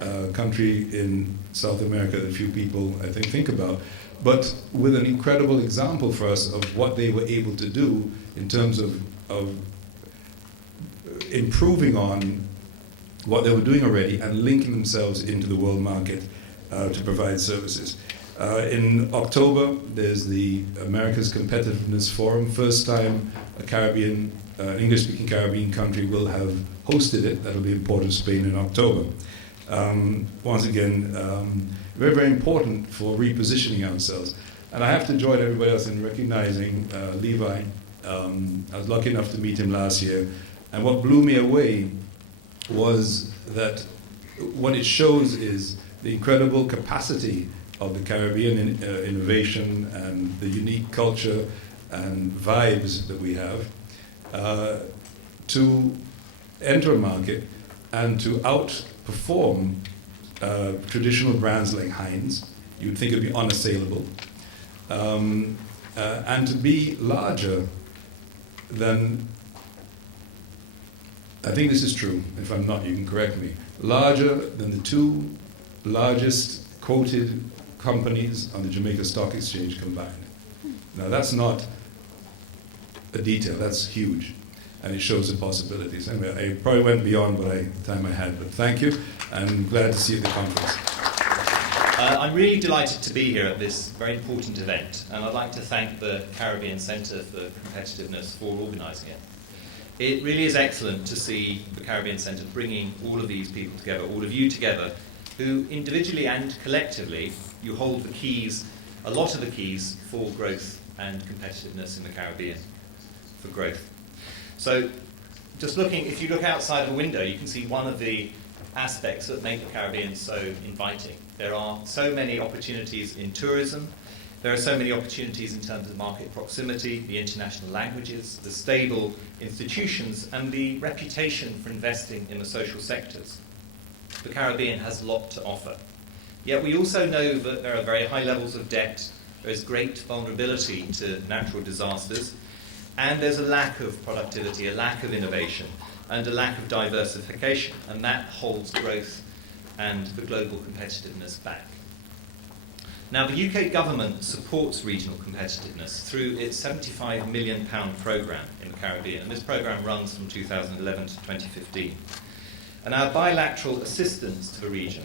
a country in South America that few people, I think about, but with an incredible example for us of what they were able to do in terms of improving on what they were doing already and linking themselves into the world market to provide services. In October, there's the America's Competitiveness Forum. First time a Caribbean, English-speaking Caribbean country will have hosted it. That'll be in Port of Spain in October. Once again, very, very important for repositioning ourselves. And I have to join everybody else in recognizing Levi. I was lucky enough to meet him last year. And what blew me away was that what it shows is the incredible capacity of the Caribbean innovation and the unique culture and vibes that we have to enter a market and to outperform traditional brands like Heinz. You'd think it would be unassailable. And to be larger then I think this is true. If I'm not, you can correct me. Larger than the two largest quoted companies on the Jamaica Stock Exchange combined. Now that's not a detail, that's huge. And it shows the possibilities. Anyway, I probably went beyond the time I had, but thank you. I'm glad to see you at the conference. I'm really delighted to be here at this very important event, and I'd like to thank the Caribbean Centre for Competitiveness for organising it. It really is excellent to see the Caribbean Centre bringing all of these people together, all of you together, who individually and collectively, you hold the keys, a lot of the keys for growth and competitiveness in the Caribbean, for growth. So just looking, if you look outside the window, you can see one of the aspects that make the Caribbean so inviting. There are so many opportunities in tourism. There are so many opportunities in terms of market proximity, the international languages, the stable institutions, and the reputation for investing in the social sectors. The Caribbean has a lot to offer. Yet we also know that there are very high levels of debt, there is great vulnerability to natural disasters, and there's a lack of productivity, a lack of innovation, and a lack of diversification, and that holds growth and the global competitiveness back. Now, the UK government supports regional competitiveness through its £75 million programme in the Caribbean, and this programme runs from 2011 to 2015. And our bilateral assistance to the region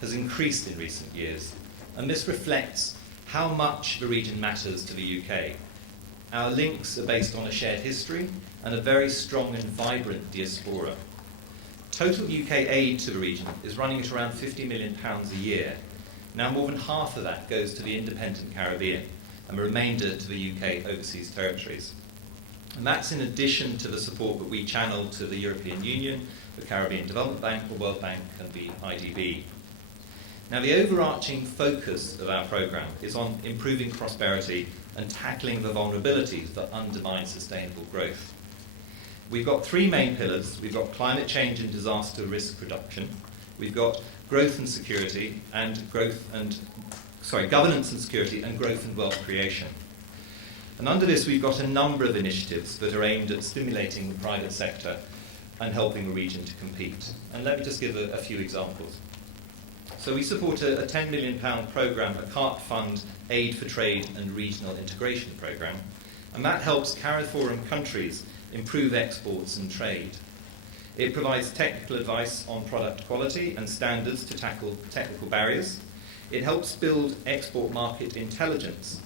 has increased in recent years, and this reflects how much the region matters to the UK. Our links are based on a shared history and a very strong and vibrant diaspora. Total UK aid to the region is running at around £50 million a year. Now more than half of that goes to the independent Caribbean and the remainder to the UK overseas territories. And that's in addition to the support that we channel to the European Union, the Caribbean Development Bank, the World Bank and the IDB. Now the overarching focus of our programme is on improving prosperity and tackling the vulnerabilities that undermine sustainable growth. We've got three main pillars. We've got climate change and disaster risk reduction. We've got growth and security and governance and security and growth and wealth creation. And under this we've got a number of initiatives that are aimed at stimulating the private sector and helping the region to compete. And let me just give a few examples. So we support a £10 million programme, a CART Fund Aid for Trade and Regional Integration programme, and that helps CARIFORUM countries improve exports and trade. It provides technical advice on product quality and standards to tackle technical barriers. It helps build export market intelligence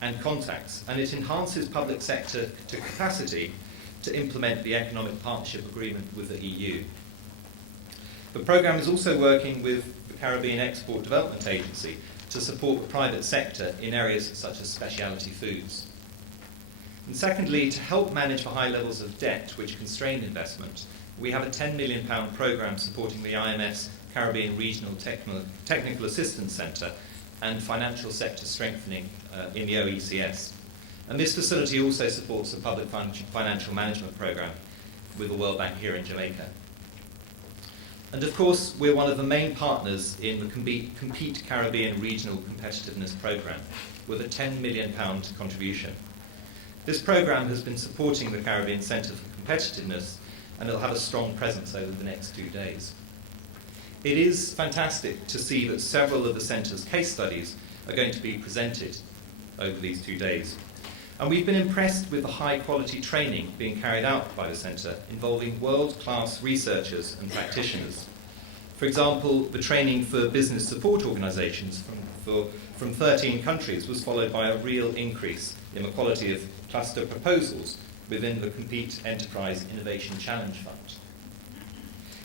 and contacts, and it enhances public sector to capacity to implement the Economic Partnership Agreement with the EU. The programme is also working with the Caribbean Export Development Agency to support the private sector in areas such as specialty foods. And secondly, to help manage the high levels of debt which constrain investment, we have a £10 million programme supporting the IMF's Caribbean Regional Technical Assistance Centre and financial sector strengthening in the OECS. And this facility also supports the Public Financial Management Programme with the World Bank here in Jamaica. And of course, we're one of the main partners in the Compete Caribbean Regional Competitiveness Programme with a £10 million contribution. This programme has been supporting the Caribbean Centre for Competitiveness, and it'll have a strong presence over the next 2 days. It is fantastic to see that several of the Centre's case studies are going to be presented over these 2 days. And we've been impressed with the high-quality training being carried out by the Centre, involving world-class researchers and practitioners. For example, the training for business support organisations from 13 countries was followed by a real increase in the quality of cluster proposals within the Compete Enterprise Innovation Challenge Fund.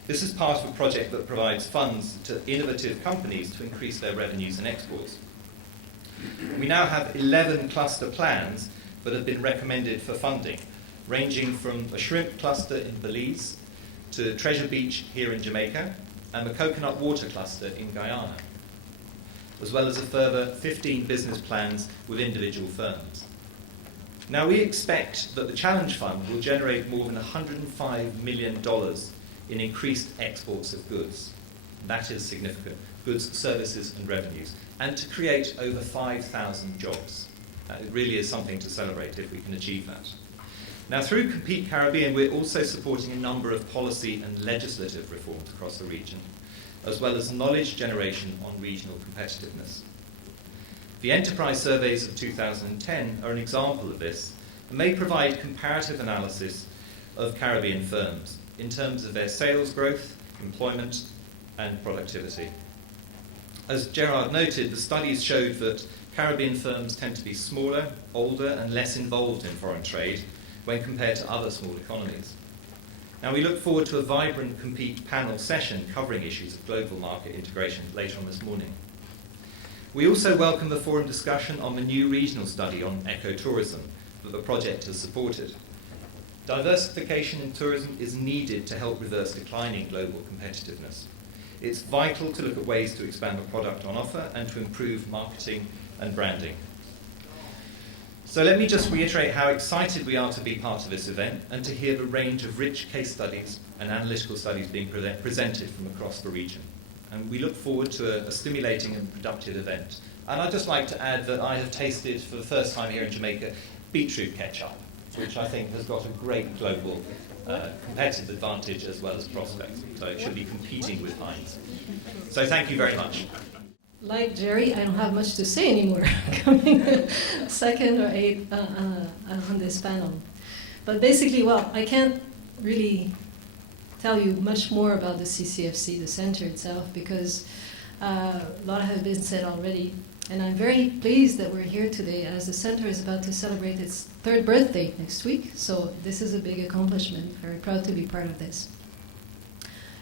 This is part of a project that provides funds to innovative companies to increase their revenues and exports. We now have 11 cluster plans that have been recommended for funding, ranging from a shrimp cluster in Belize to Treasure Beach here in Jamaica and the coconut water cluster in Guyana, as well as a further 15 business plans with individual firms. Now, we expect that the Challenge Fund will generate more than $105 million in increased exports of goods. That is significant. Goods, services and revenues. And to create over 5,000 jobs. It really is something to celebrate if we can achieve that. Now, through Compete Caribbean, we're also supporting a number of policy and legislative reforms across the region, as well as knowledge generation on regional competitiveness. The enterprise surveys of 2010 are an example of this and may provide comparative analysis of Caribbean firms in terms of their sales growth, employment, and productivity. As Gerard noted, the studies showed that Caribbean firms tend to be smaller, older, and less involved in foreign trade when compared to other small economies. Now, we look forward to a vibrant Compete panel session covering issues of global market integration later on this morning. We also welcome the forum discussion on the new regional study on ecotourism that the project has supported. Diversification in tourism is needed to help reverse declining global competitiveness. It's vital to look at ways to expand the product on offer and to improve marketing and branding. So let me just reiterate how excited we are to be part of this event and to hear the range of rich case studies and analytical studies being presented from across the region. And we look forward to a stimulating and productive event. And I'd just like to add that I have tasted for the first time here in Jamaica beetroot ketchup, which I think has got a great global competitive advantage as well as prospects. So it should be competing with Heinz. So thank you very much. Like Jerry, I don't have much to say anymore, coming second or eighth on this panel. But basically, well, I can't really tell you much more about the CCfC, the center itself, because a lot has been said already. And I'm very pleased that we're here today as the center is about to celebrate its 3rd birthday next week. So this is a big accomplishment. Very proud to be part of this.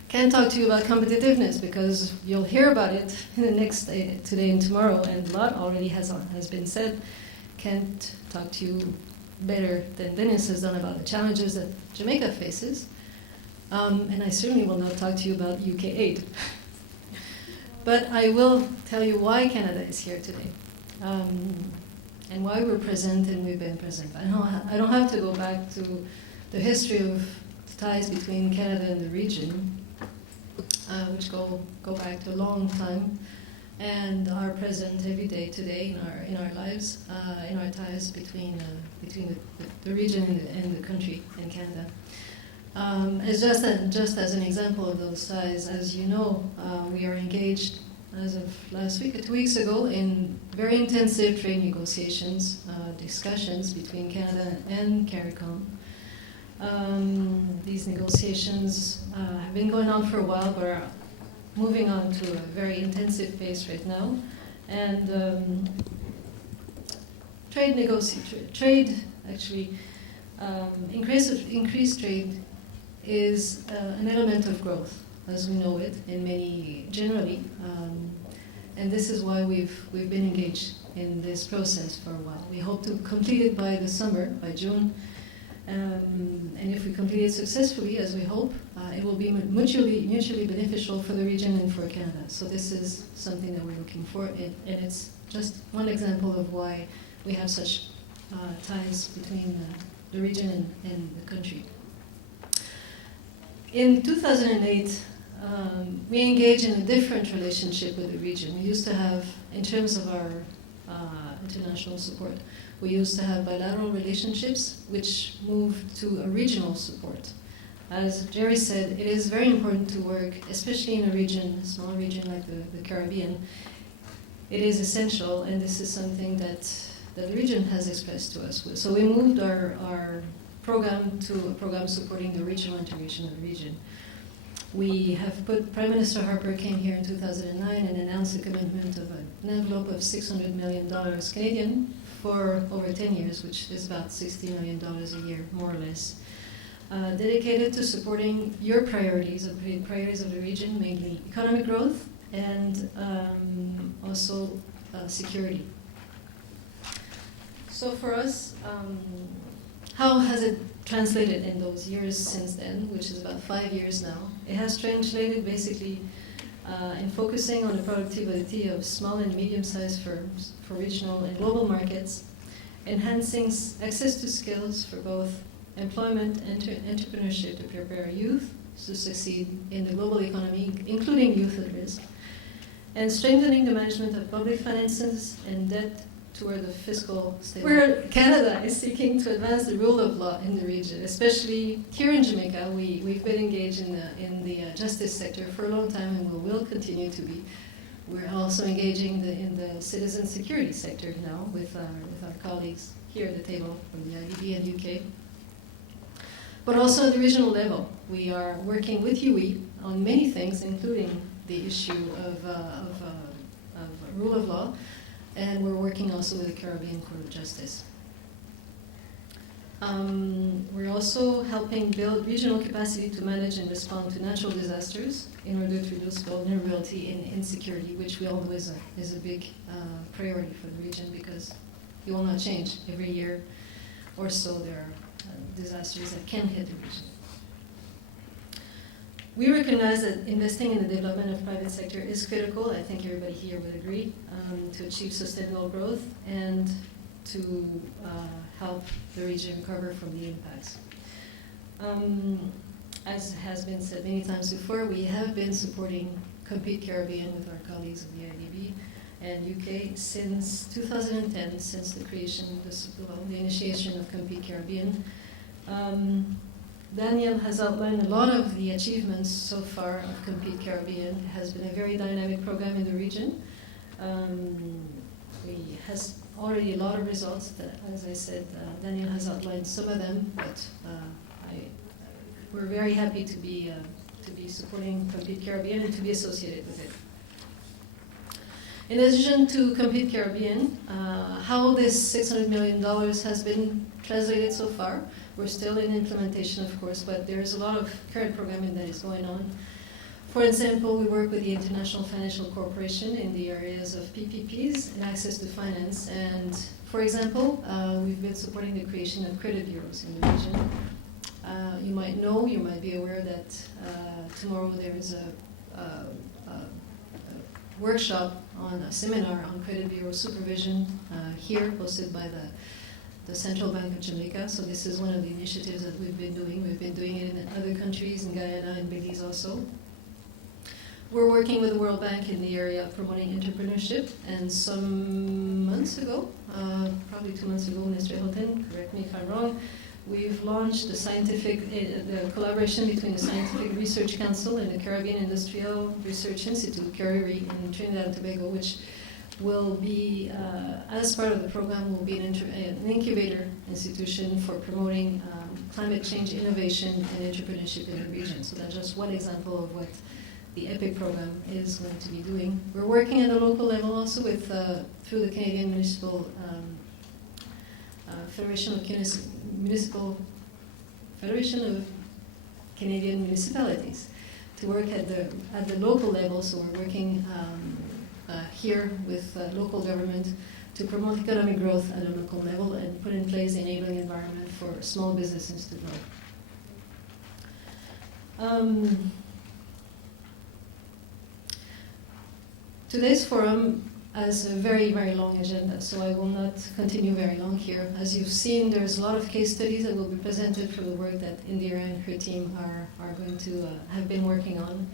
Can't talk to you about competitiveness because you'll hear about it in the next day, today and tomorrow, and a lot already has been said. Can't talk to you better than Dennis has done about the challenges that Jamaica faces. And I certainly will not talk to you about UK aid. But I will tell you why Canada is here today, and why we're present and we've been present. I don't have to go back to the history of ties between Canada and the region, which go back to a long time, and are present every day today in our lives, in our ties between the region and the country in Canada. As just as an example of those ties, as you know, we are engaged as of last week, 2 weeks ago, in very intensive trade negotiations, discussions between Canada and CARICOM. These negotiations have been going on for a while, but are moving on to a very intensive pace right now. And increased trade is an element of growth, as we know it, in many generally, and this is why we've been engaged in this process for a while. We hope to complete it by the summer, by June, and if we complete it successfully, as we hope, it will be mutually beneficial for the region and for Canada. So this is something that we're looking for, and it's just one example of why we have such ties between the region and the country. In 2008, we engaged in a different relationship with the region. We used to have, in terms of our international support, we used to have bilateral relationships, which moved to a regional support. As Jerry said, it is very important to work, especially in a region, a small region like the Caribbean. It is essential, and this is something that the region has expressed to us. So we moved our program to a program supporting the regional integration of the region. We have Prime Minister Harper came here in 2009 and announced a commitment of an envelope of $600 million Canadian for over 10 years, which is about $60 million a year, more or less, dedicated to supporting your priorities, the priorities of the region, mainly economic growth and also security. So for us, how has it translated in those years since then, which is about 5 years now? It has translated basically in focusing on the productivity of small and medium-sized firms for regional and global markets, enhancing access to skills for both employment and entrepreneurship to prepare youth to succeed in the global economy, including youth at risk, and strengthening the management of public finances and debt toward the fiscal stability. Where Canada is seeking to advance the rule of law in the region, especially here in Jamaica. We've been engaged in the justice sector for a long time, and we will continue to be. We're also engaging in the citizen security sector now with our colleagues here at the table from the IDB and UK. But also at the regional level, we are working with UE on many things, including the issue of rule of law, and we're working also with the Caribbean Court of Justice. We're also helping build regional capacity to manage and respond to natural disasters in order to reduce vulnerability and insecurity, which we all know is a big priority for the region, because it will not change. Every year or so there are disasters that can hit the region. We recognize that investing in the development of private sector is critical. I think everybody here would agree, to achieve sustainable growth and to help the region recover from the impacts. As has been said many times before, we have been supporting Compete Caribbean with our colleagues of the IDB and UK since 2010, since the creation, the initiation of Compete Caribbean. Daniel has outlined a lot of the achievements so far of Compete Caribbean. It has been a very dynamic program in the region. It has already a lot of results. As I said, Daniel has outlined some of them, but we're very happy to be supporting Compete Caribbean and to be associated with it. In addition to Compete Caribbean, how this $600 million has been translated so far, we're still in implementation, of course, but there's a lot of current programming that is going on. For example, we work with the International Financial Corporation in the areas of PPPs and access to finance. And for example, we've been supporting the creation of credit bureaus in the region. You might be aware that tomorrow there is a workshop on a seminar on credit bureau supervision here, hosted by the Central Bank of Jamaica. So this is one of the initiatives that we've been doing. We've been doing it in other countries, in Guyana and Belize also. We're working with the World Bank in the area of promoting entrepreneurship, and some months ago, probably 2 months ago, Mr. Hilton, correct me if I'm wrong, we've launched the collaboration between the Scientific Research Council and the Caribbean Industrial Research Institute, CARIRI, in Trinidad and Tobago, which will be, as part of the program, will be an incubator institution for promoting climate change innovation and entrepreneurship in the region. So that's just one example of what the EPIC program is going to be doing. We're working at a local level also with through the Canadian Municipal Federation of Canadian Municipalities to work at the local level. So we're working here with local government to promote economic growth at a local level and put in place the enabling environment for small businesses to grow. Today's forum has a very, very long agenda, so I will not continue very long here. As you've seen, there's a lot of case studies that will be presented for the work that Indira and her team are going to have been working on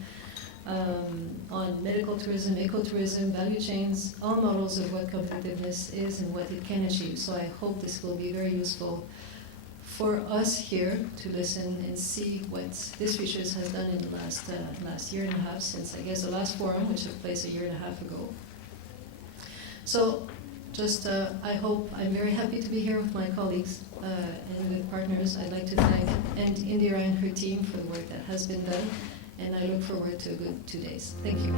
medical tourism, ecotourism, value chains, all models of what competitiveness is and what it can achieve. So I hope this will be very useful for us here to listen and see what this research has done in the last year and a half, since I guess the last forum, which took place a year and a half ago. So just I'm very happy to be here with my colleagues and with partners. I'd like to thank Indira and her team for the work that has been done, and I look forward to a good 2 days. Thank you.